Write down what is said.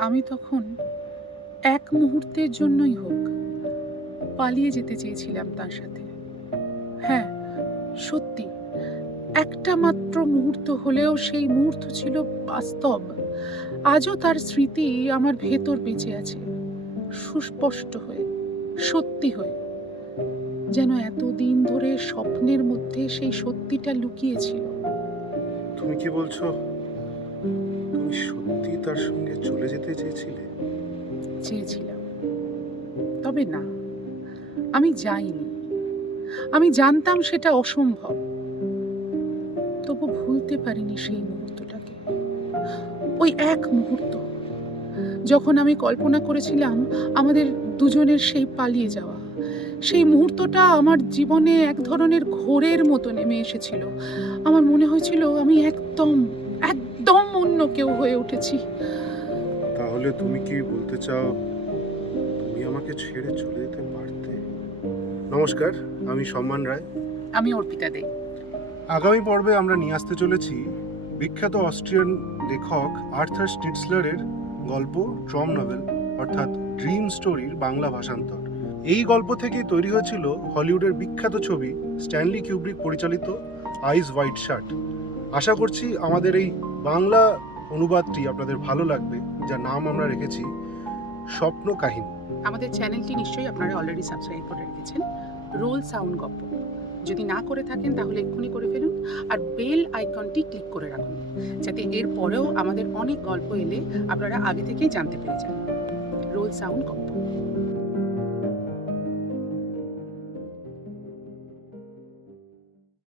আমি তখন এক মুহূর্তের জন্যই হোক পালিয়ে যেতে চেয়েছিলাম তার সাথে। হ্যাঁ সত্যি, একটা মাত্র মুহূর্ত হলেও সেই মুহূর্ত ছিল বাস্তব। আজও তার স্মৃতি আমার ভেতর বেঁচে আছে, সুস্পষ্ট হয়ে, সত্যি হয়ে। যেন এতদিন ধরে স্বপ্নের মধ্যে সেই সত্যিটা লুকিয়েছিল। তুমি কি বলছো? তুমি সত্যি তার সঙ্গে চলে যেতে চেয়েছিলে? চেয়েছিলাম। তবে না, আমি যাইনি। আমি জানতাম সেটা অসম্ভব। তবু ভুলতে পারিনি সেই মুহূর্তটাকে। ওই এক মুহূর্ত, যখন আমি কল্পনা করেছিলাম আমাদের দুজনের সেই পালিয়ে যাওয়া, সেই মুহূর্তটা আমার জীবনে এক ধরনের ঘোরের মতো নেমে এসেছিল। আমার মনে হয়েছিল আমি একদম একদম অন্য কেউ হয়ে উঠেছি। তাহলে তুমি কি বলতে চাও তুমি আমাকে ছেড়ে চলে যেতে পারতে? নমস্কার আমি সম্মান রায়। আমি অর্পিতা দেই আগামী পর্বে আমরা নিয়ে আসতে চলেছি বিখ্যাত অস্ট্রিয়ান লেখক আর্থার স্টিটসলারের গল্প ট্রম নভেল অর্থাৎ ড্রিম স্টোরির বাংলা ভাষান্তর। এই গল্প থেকেই তৈরি হয়েছিল হলিউডের বিখ্যাত ছবি স্ট্যানলি কিউব্রিক পরিচালিত আইস হোয়াইট শার্ট। আশা করছি আমাদের এই বাংলা অনুবাদটি আপনাদের ভালো লাগবে, যার নাম আমরা রেখেছি স্বপ্ন কাহিনী। আমাদের চ্যানেলটি নিশ্চয়ই আপনারা অলরেডি সাবস্ক্রাইব করে রেখেছেন। রোল সাউন্ড গপ্প। যদি না করে থাকেন, তাহলে এক্ষুনি করে ফেলুন আর বেল আইকনটি ক্লিক করে রাখুন, যাতে এর পরেও আমাদের অনেক গল্প এলে আপনারা আগে থেকেই জানতে পেরে যান। রোল সাউন্ড গপ্প।